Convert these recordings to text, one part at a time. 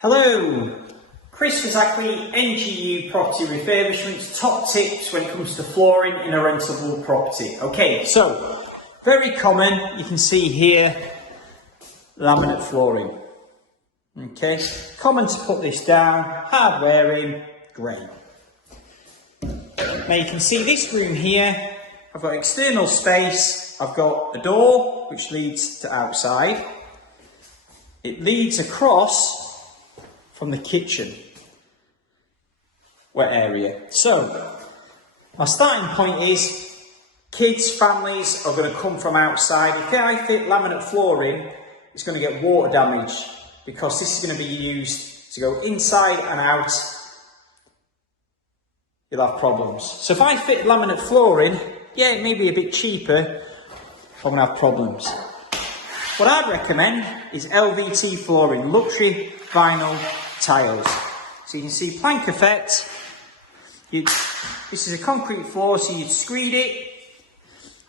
Hello, Chris Fazzackley, NGU Property Refurbishments, top tips when it comes to flooring in a rentable property. Okay, so very common, you can see here, laminate flooring. Okay, common to put this down, hard wearing, grey. Now you can see this room here, I've got external space, I've got a door which leads to outside. It leads across from the kitchen wet area. So my starting point is kids, families are going to come from outside. If I fit laminate flooring, it's going to get water damage because this is going to be used to go inside and out. You'll have problems. So if I fit laminate flooring, yeah, it may be a bit cheaper, but I'm going to have problems. What I'd recommend is LVT flooring, luxury vinyl tiles. So you can see plank effect. This is a concrete floor, so you'd screed it,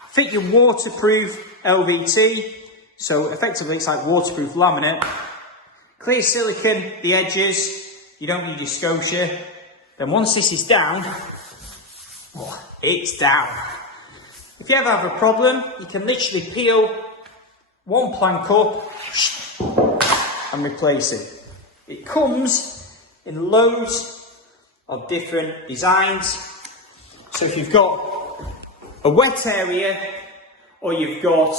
fit your waterproof LVT, so effectively it's like waterproof laminate. Clear silicone the edges, you don't need your scotia. Then once this is down, it's down. If you ever have a problem, you can literally peel one plank up and replace it. It comes in loads of different designs. So if you've got a wet area or you've got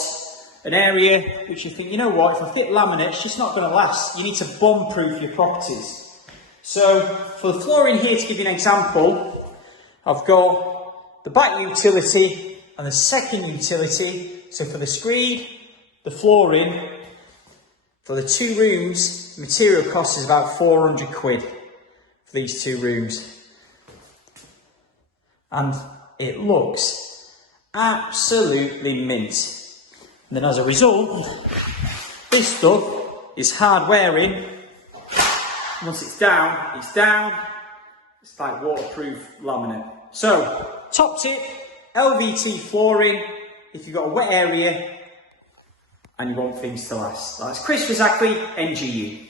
an area which you think, you know what, if I fit laminate, it's just not going to last. You need to bomb-proof your properties. So for the flooring here, to give you an example, I've got the back utility and the second utility. So for the screed, the flooring, for the 2 rooms, material cost is about 400 quid for these 2 rooms. And it looks absolutely mint. And then as a result, this stuff is hard wearing. Once it's down, it's down. It's like waterproof laminate. So, top tip, LVT flooring if you've got a wet area and you want things to last. That's Chris Fazzackley, NGU.